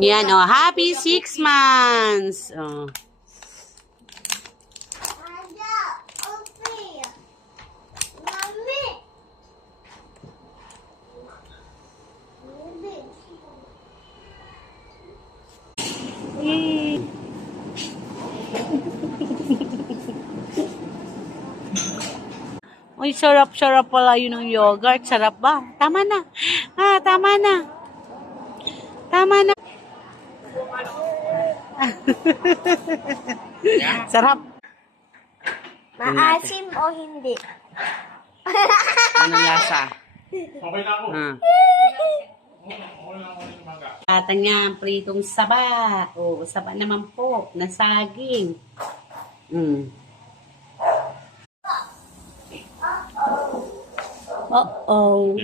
Yan, oh. Happy 6 months. Oh. Yay. Uy, sarap-sarap pala yun ng yogurt. Sarap ba? Tama na. Tama na. Tama na. Sarap. Maasim o hindi? Anong lasa? Okay na ako. Ata niya, pritong saba. O, saba naman po, na saging. Uh-oh.